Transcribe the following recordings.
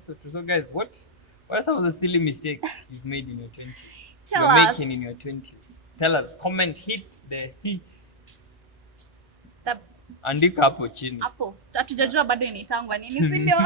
So guys, what are some of the silly mistakes you've made in your 20s? Tell You're us. making in your 20s. Tell us. Comment, hit the The andika hapo chini. hapo hatujajua bado inaitangwa nini, si ndio?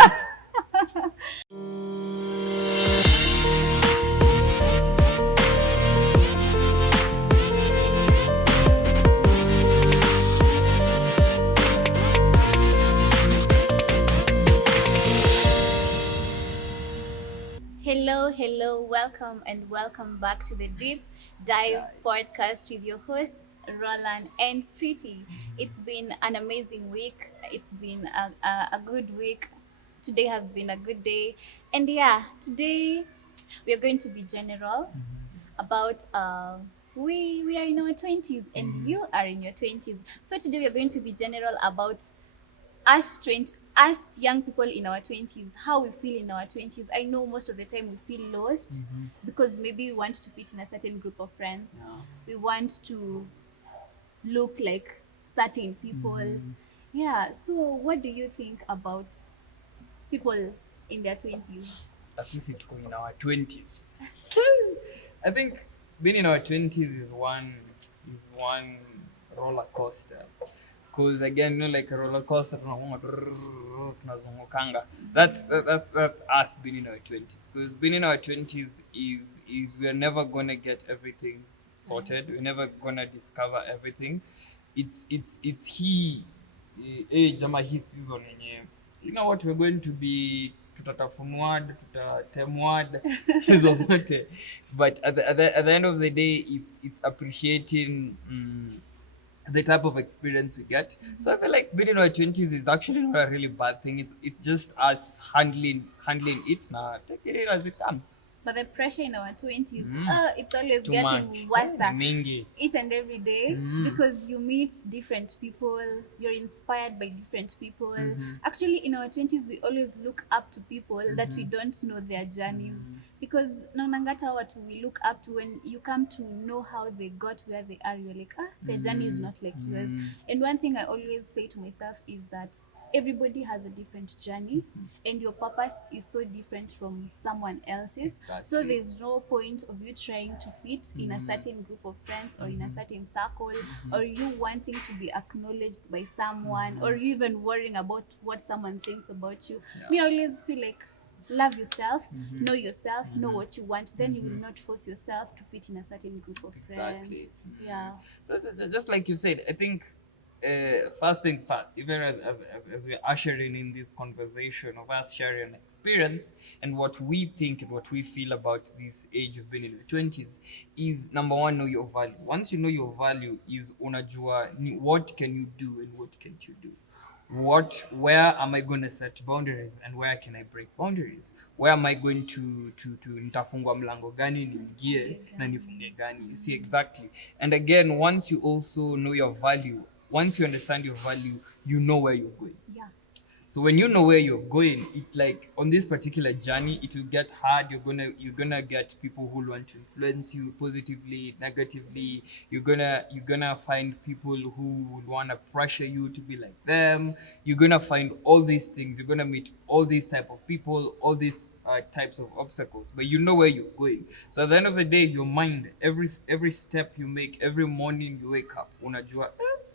Hello, welcome and welcome back to the Deep Dive podcast with your hosts, Rawlan and Pretty. It's been an amazing week. It's been a good week. Today has been a good day. And yeah, today we are going to be general about we are in our 20s and you are in your 20s. So today we are going to be general about us young people in our 20s, how we feel in our 20s. I know most of the time we feel lost because maybe we want to fit in a certain group of friends. We want to look like certain people. Yeah, so what do you think about people in their 20s? Sisi tuko in our 20s. I think being in our 20s is one roller coaster. Because again, like a roller coaster, tunazungukanga. That's us being in our 20s. Because being in our 20s is we're never gonna get everything sorted. We're never gonna discover everything. It's hii season yenye, you know what, we're going to be tutatafunwad, tutatemwad hizo zote, but at the end of the day it's appreciating the type of experience we get. So I feel like being in our 20s is actually not a really bad thing. It's just us handling it. Now take it as it comes. But the pressure in our 20s, it's always Too getting much. worse Mingi. each and every day because you meet different people, you're inspired by different people. Actually, in our 20s, we always look up to people that we don't know their journeys because naonangata what we look up to, when you come to know how they got where they are, you're like, their journey is not like yours. And one thing I always say to myself is that everybody has a different journey and your purpose is so different from someone else's. Exactly. So there's no point of you trying to fit in a certain group of friends or in a certain circle, or you wanting to be acknowledged by someone, or you even worrying about what someone thinks about you. Me, I always feel like love yourself, know yourself, know what you want, then you will not force yourself to fit in a certain group of friends. Exactly. Yeah. So just like you said, I think first things first, even as we're ushering in this conversation of us sharing experience and what we think and what we feel about this age of being in the 20s, is number one, know your value. Once you know your value, is unajua what can you do and what can't you do. Where am I going to set boundaries and where can I break boundaries? Where am I going to nitafungwa mlango gani niingie na nifunge gani? You see, exactly. And again, once you also know your value, once you understand your value, you know where you're going. Yeah. So when you know where you're going, it's like on this particular journey, it will get hard. You're gonna get people who want to influence you positively, negatively. You're gonna find people who would wanna pressure you to be like them. You're gonna find all these things. You're gonna meet all these type of people, all these types of obstacles. But you know where you're going. So at the end of the day, your mind, every step you make, every morning you wake up, unajua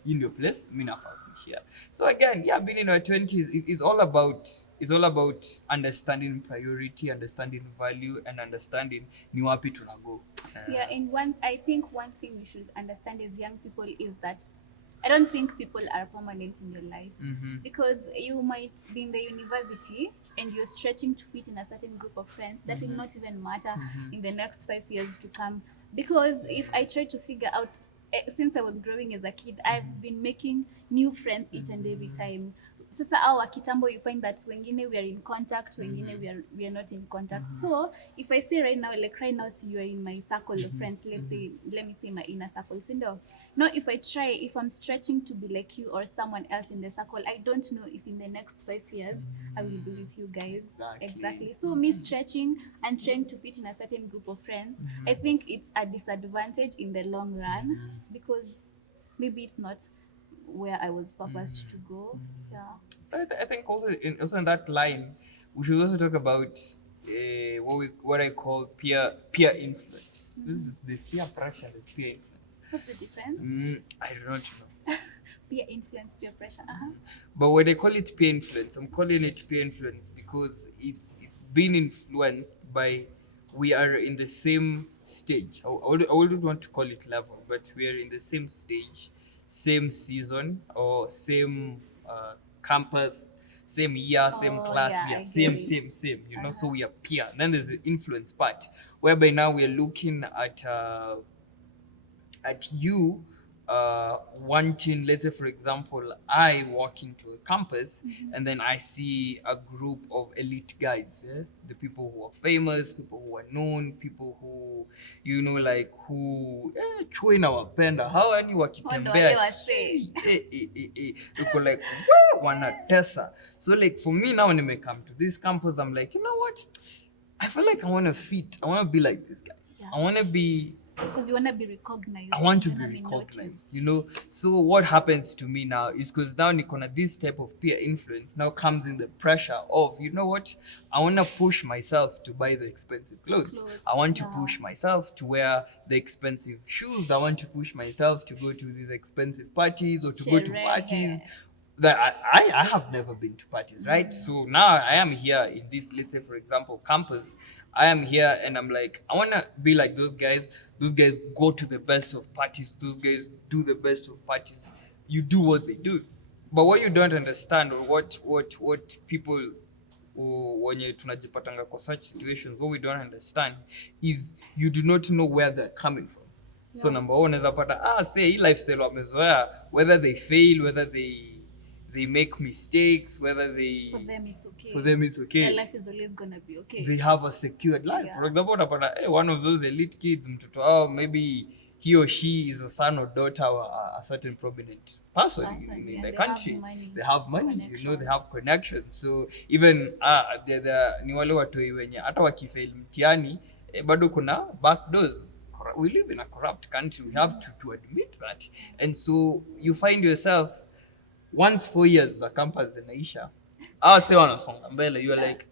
in your place, mimi nafaa kuishia. So again, yeah, being in our 20s is all about understanding priority, understanding value, and understanding ni wapi tunago. Yeah, and I think one thing we should understand as young people is that I don't think people are permanent in your life because you might be in the university and you're stretching to fit in a certain group of friends that will not even matter in the next 5 years to come. Because if I try to figure out, since I was growing as a kid, I've been making new friends each and every time. Sasa our kitambo, you find that wengine we are in contact, wengine we are not in contact. So if I say right now, like right now, see you are in my circle of friends, let me say my inner circle, sindo. Now if I'm stretching to be like you or someone else in the circle, I don't know if in the next 5 years I will be with you guys. Exactly. So me stretching and trying to fit in a certain group of friends, I think it's a disadvantage in the long run because maybe it's not where I was purposed to go. Yeah. I think also in that line, we should also talk about what I call peer influence. This peer pressure, this peer influence. What's the difference? I do not know. Peer influence, peer pressure. But when they call it peer influence, I'm calling it peer influence because it's been influenced by, we are in the same stage. I wouldn't want to call it level, but we are in the same stage, same season, or same campus, same year, same Oh, class. yeah, We are I same, get same, it. same. So we are peer. Then there's the influence part, whereby now we are looking at you wanting, let's say for example, I walk into a campus and then I see a group of elite guys, the people who are famous, people who are known, people who, like, who chui na wapenda hawa, yani Wando wakitembea wale wase. uko like wanatesa. So like for me now, when I come to this campus, I'm like, you know what, I feel like I want to be like these guys. Yeah. I want to be Because you want to be recognized. I want to You be wanna recognized, noticed. So what happens to me now is, because now Nikona, this type of peer influence now comes in the pressure of, you know what, I want to push myself to buy the expensive clothes. I want to push myself to wear the expensive shoes. I want to push myself to go to these expensive parties, or to go to parties that I have never been to parties, right? So now I am here in this, let's say for example, campus. I am here and I'm like, I want to be like those guys. Those guys go to the best of parties. Those guys do the best of parties. You do what they do. But what you don't understand, or what people wenye tunajipatanga kwa such situations, what we don't understand is you do not know where they're coming from. So number one, unaweza pata say hii lifestyle wamezoea, whether they fail, whether they make mistakes, whether they, For them, it's okay. For them, it's okay. Their life is always gonna be okay. They have a secured life. For example, utapata one of those elite kids, mtoto maybe he or she is a son or daughter of a certain prominent person in the country. They have money, they have connections. So even ni wale watoi wenye hata wakifail mtihani bado kuna back doors. We live in a corrupt country. We have to admit that. And so you find yourself, once 4 years za campus zinaisha, say wanasonga mbele, you are like,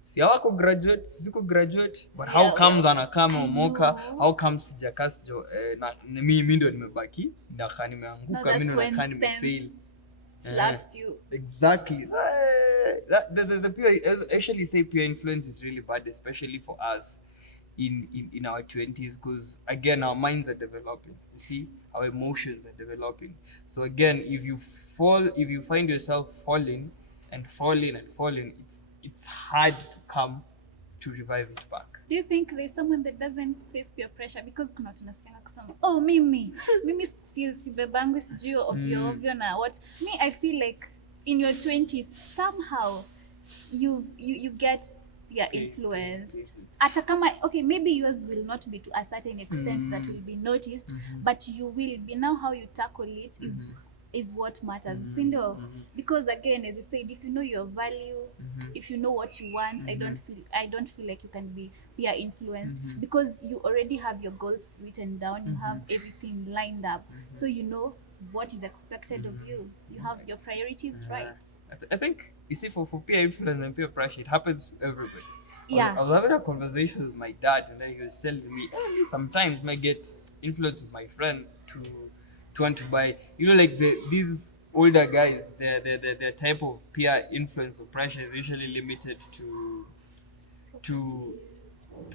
si hawako graduate, siko graduate, but how comes anakama Omoka, how comes sijakaa na mimi ndio nimebaki, nakaa nimeanguka, mimi ndio nakaa nimefail. Slaps you. Exactly. So, the peer, actually say peer influence is really bad, especially for us in our 20s, because again our minds are developing, you see, our emotions are developing. So again, if you find yourself falling, it's hard to come to revive it back. Do you think there's someone that doesn't face peer pressure? Because kuna tunasikia kusema, mimi sibebangu sijui ovyo na what. Me, I feel like in your 20s somehow you get influenced. Hata kama, okay, maybe yours will not be to a certain extent that will be noticed, but you will be. Now how you tackle it is what matters. Because again, as you said, if you know your value, if you know what you want, I don't feel like you can be peer influenced, because you already have your goals written down, you have everything lined up, so you know what is expected of you. You have your priorities right. I think, you see, for peer influence and peer pressure, it happens to everybody. Yeah. I was having a conversation with my dad, and then he was telling me, sometimes I get influenced with my friends to want to buy, like these older guys, their type of peer influence or pressure is usually limited to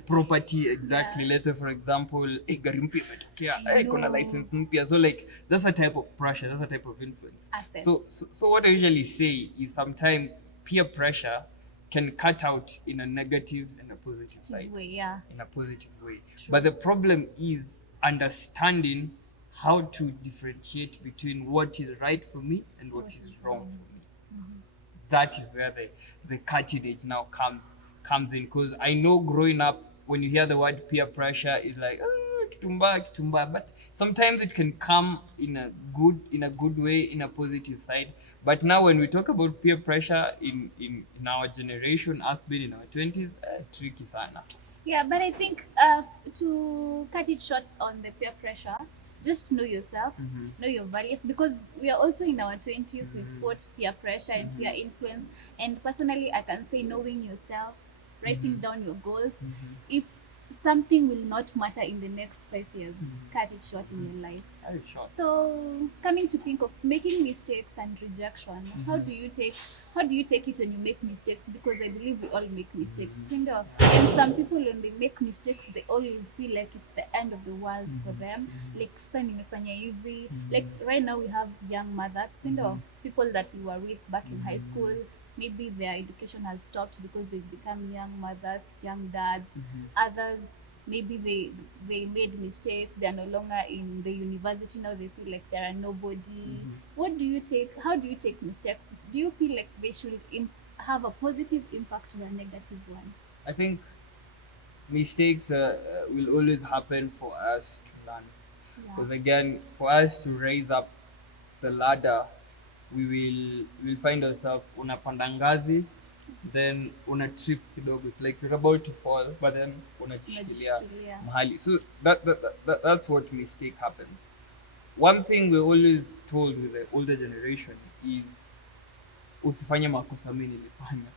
property. Exactly. Let's say for example, gari mpya imetokea, kuna license mpya. So like that's a type of pressure, that's a type of influence. So what I usually say is, sometimes peer pressure can cut out in a negative and a positive side. In a positive way. True. But the problem is understanding how to differentiate between what is right for me and what is wrong for me. That is where the cutting edge now comes in, because I know growing up, when you hear the word peer pressure, it's like kitumba, but sometimes it can come in a good way, in a positive side. But now when we talk about peer pressure in our generation, us being in our 20s, tricky sana. Yeah, but I think to cut it short on the peer pressure, just know yourself, know your values, because we are also in our 20s. We fought peer pressure and peer influence, and personally I can say knowing yourself, writing down your goals. If something will not matter in the next 5 years, cut it short in your life. Very short. So coming to think of making mistakes and rejection, how do you take it when you make mistakes? Because I believe we all make mistakes, sindio? And some people when they make mistakes they always feel like it's the end of the world for them. Like sasa nimefanya hivi. Like right now we have young mothers, sindio? People that we were with back in high school, maybe their education has stopped because they've become young mothers, young dads. Others, maybe they made mistakes, they are no longer in the university, now they feel like they are nobody. What do you take How do you take mistakes? Do you feel like they should have a positive impact or a negative one? I think mistakes will always happen for us to learn. Because again, for us to raise up the ladder, we'll find ourselves unapanda ngazi, then una trip kidogo. It's like you're about to fall, but then unajishikilia mahali. So that's what mistake happens. One thing we're always told with the older generation is usifanye makosa mimi nilifanya.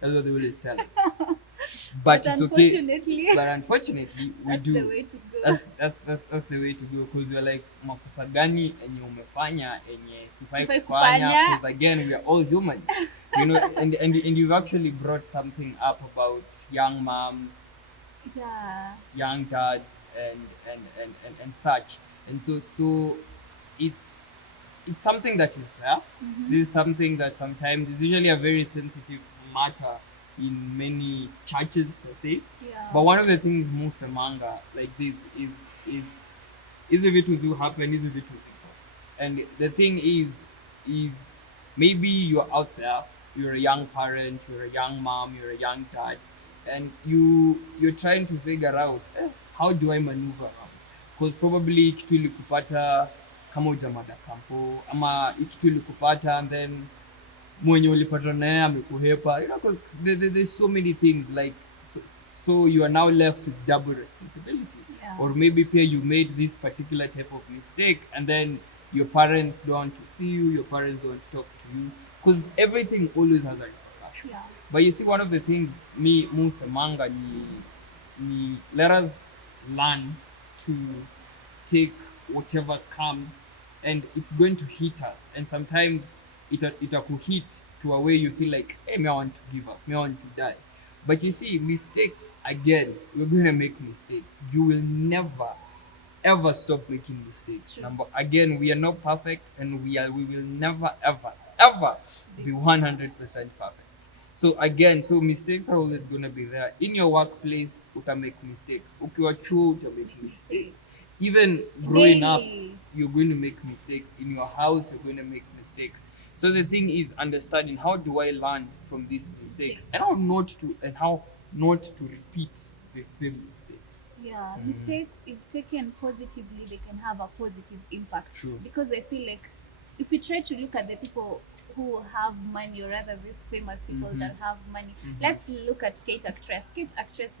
That's what they always tell us. But it's okay. But unfortunately, we do. That's the way to go. That's the way to go, because we're like, makosa gani enye umefanya enye sifai kufanya? Because again, we are all humans, you know. And you've actually brought something up about young moms, young dads, and such. And so it's something that is there. This is something that sometimes is usually a very sensitive matter in many churches per se. But one of the things musemanga like this is vitu zu happen, hizi vitu ziko. And the thing is maybe you're out there, you're a young parent, you're a young mom, you're a young dad, and you're trying to figure out how do I maneuver around, because probably kitu ilikupata kama hujamada kampo, ama kitu ilikupata and then mwenye ulipata naye amekuhepa, you know, because there's so many things, like so you are now left with double responsibility. Or maybe pia you made this particular type of mistake and then your parents don't want to see you, your parents don't want to talk to you, because everything always has a repercussion. But you see, one of the things me musemanga ni let us learn to take whatever comes, and it's going to hit us, and sometimes itakuhit to a way you feel like, hey, me I want to give up, me I want to die. But you see, mistakes, again, you're going to make mistakes. You will never ever stop making mistakes. Again, we are not perfect, and we will never ever be 100% perfect. So again, mistakes are always going to be there. In your workplace, uta make mistakes. Ukiwa chuo, uta make mistakes. Even growing up, you're going to make mistakes. In your house, you're going to make mistakes. So the thing is understanding, how do I learn from these mistakes, and how not to repeat the same mistake. Mistakes, if taken positively, they can have a positive impact. True. Because I feel like if you try to look at the people who have money, or rather these famous people that have money, let's look at Kate actress. Kate actress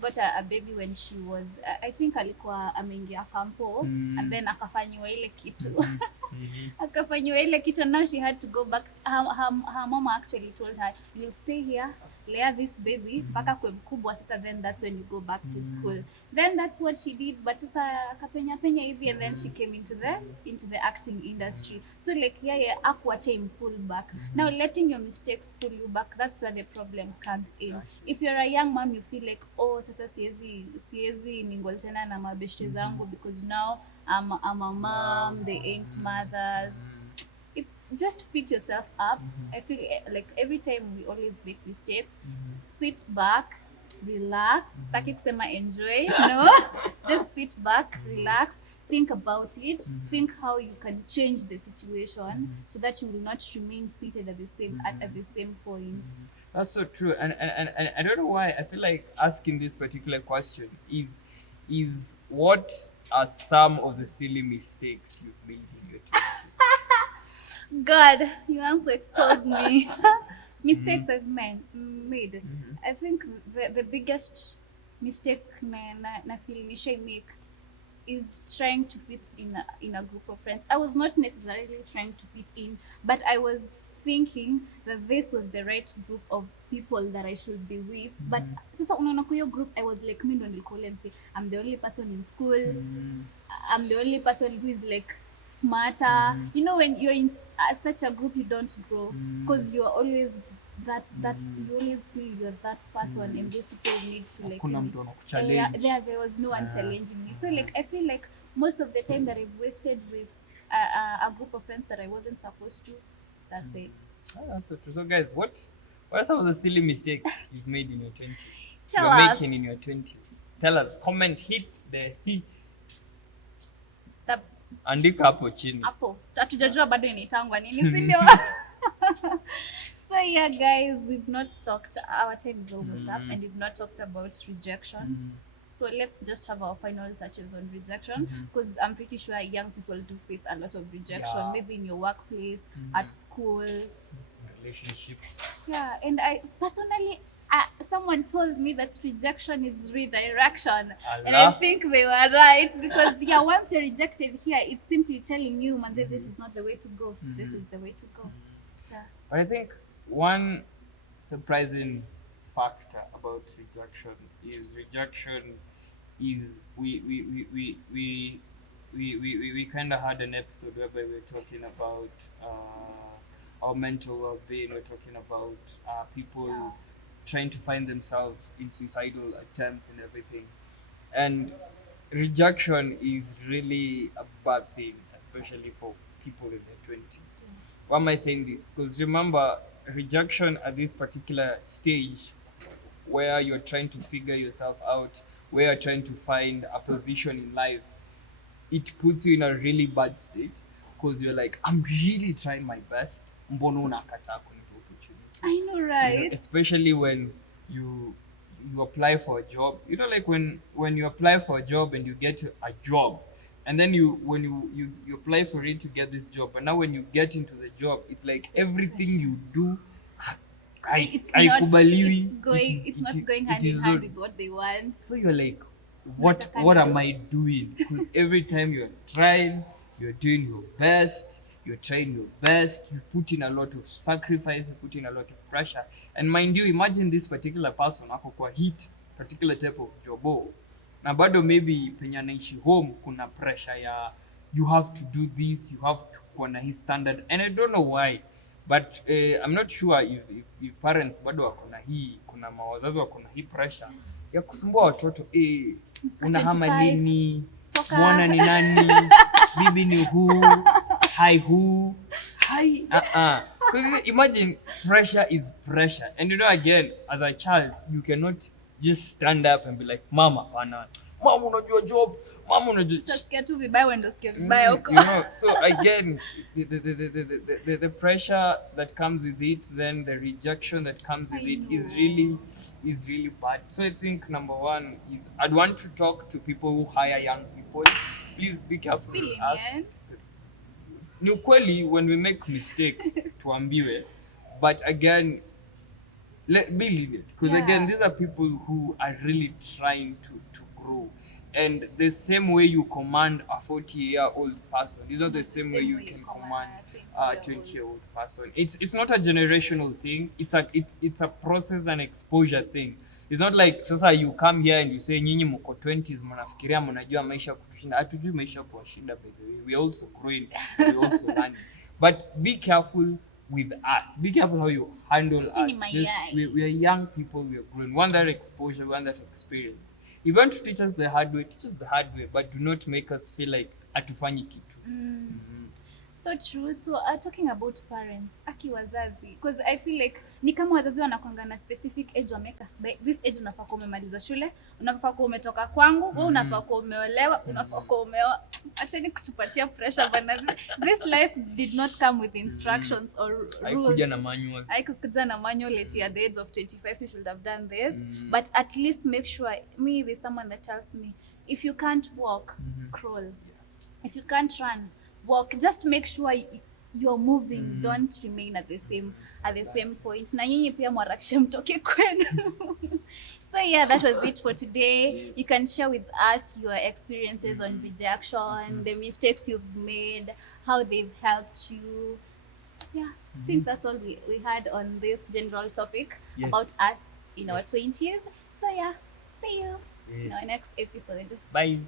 got a baby when she was I think alikuwa ameingia kampo, and then akafanywa ile kitu akafanywa ile kitu, now she had to go back. Her mama actually told her, you'll stay here, lea this baby mpaka kwe mkubwa sasa, then that's when you go back to school. Then that's what she did, but sasa akapenya hivi, and then she came into the acting industry. So like akuacha pull back. Now letting your mistakes pull you back, that's where the problem comes in. If you're a young mom, you feel like, oh, sasa siezi mingle tena na mabeshte zangu because now I'm a mom, they ain't mothers. It's just pick yourself up. I feel like every time we always make mistakes, sit back, relax. Staki kusema enjoy, no. Just sit back, relax, think about it, think how you can change the situation so that you will not remain seated at the same point. That's so true. And I don't know why I feel like asking this particular question is what are some of the silly mistakes you've made in your 20s? God, you want to expose me. Mistakes I've made. I think the biggest mistake na feel nishai make is trying to fit in a group of friends. I was not necessarily trying to fit in, but I was thinking that this was the right group of people that I should be with. But sasa unaona kwa hiyo group, I was like, mimi ndo nilikuwa MC. I'm the only person in school. I'm the only person who is like smarter. You know, when you're in such a group, you don't grow because you're always that you always feel you're that person, and these people need to like there was no one challenging me. So like I feel like most of the time that I've wasted with a group of friends that I wasn't supposed to, that's it. That's so true. So guys, what are some of the silly mistakes you've made in your 20s? Tell you're us. making in your 20s. Tell us. Comment, hit the andika hapo chini. Hapo hatujajua bado inaitangwa nini, si ndio? So yeah guys, we've not talked, our time is almost up, and we've not talked about rejection. So let's just have our final touches on rejection, because I'm pretty sure young people do face a lot of rejection, maybe in your workplace, at school, relationships. Yeah, and I personally, someone told me that rejection is redirection. And I think they were right, because once you're rejected here, it's simply telling you, manze, this is not the way to go. This is the way to go. Yeah. But I think one surprising factor about rejection is we kind of had an episode whereby we're talking about our mental well-being. We're talking about people trying to find themselves in suicidal attempts and everything. And rejection is really a bad thing, especially for people in their 20s. Why am I saying this? Because remember, rejection at this particular stage where you're trying to figure yourself out, where you're trying to find a position in life, it puts you in a really bad state, because you're like, I'm really trying my best. I know, right? You know, especially when you apply for a job. You know, like when you apply for a job and you get a job, and then you apply for it to get this job, and now when you get into the job, it's like everything you do, it's not going hand in hand with what they want. So you're like, what am I doing? Because every time you're trying, you're doing your best, you're trying your best, you put in a lot of sacrifice, you put in a lot of pressure. And mind you, imagine this particular person ako kwa hit particular type of job, na bado maybe penye anaishi home kuna pressure ya you have to do this, you have to kuwa na his standard, and I don't know why, but I'm not sure if parents bado wako na hii, kuna mawazazi wako na hii pressure ya kusumbua watoto, unahama lini, mwana ni nani, bibi ni who, hi who, hi because imagine, pressure is pressure. And you know, again, as a child, you cannot just stand up and be like, mama pana, mama unajua job, mama unajua, utasikia tu vibaya, wewe ndio usikie vibaya huko. You know, so again, the pressure that comes with it, then the rejection that comes with it is really bad. So I think number one is, I'd want to talk to people who hire young people. Please be careful with us. Ni ukweli, when we make mistakes tuambiwe, but again, be lenient, because again, these are people who are really trying to grow. And the same way you command a 40-year-old person is not the same way you can command a 20-year-old person. It's not a generational thing. It's a process and exposure thing. It's not like sasa you come here and you say nyinyi mko 20s mnafikiria mnajua maisha kutushinda. Hatujui maisha kuwashinda, by the way. We also growing, we also learning. But be careful with us. Be careful how you handle us. We are young people, we are growing. We want that exposure, we want that experience. If you want to teach us the hard way, teach us the hard way, but do not make us feel like hatufanyi kitu. So true. So talking about parents, aki wazazi, because I feel like ni kama wazazi wanakuanga na specific age wameka. By this age unafaa kuwa umemaliza shule, unafaa kuwa umetoka kwangu, wewe unafaa kuwa umeolewa, unafaa kuwa umeoa. Acheni kutupatia pressure bana. This life did not come with instructions or rules. Haikuja na manual. Haikuja na manual at the age of 25 you should have done this. But at least make sure, there's someone that tells me, if you can't walk, crawl. Yes. If you can't run, walk. Just make sure you're moving. Don't remain at the same point. Na nyinyi pia mwarakishe mtoke kwenu. So yeah, that was it for today. You can share with us your experiences on rejection, the mistakes you've made, how they've helped you. Yeah, I think that's all we had on this general topic about Yes. us in our Yes. 20s. So yeah, see you in Yeah. our next episode. Bye.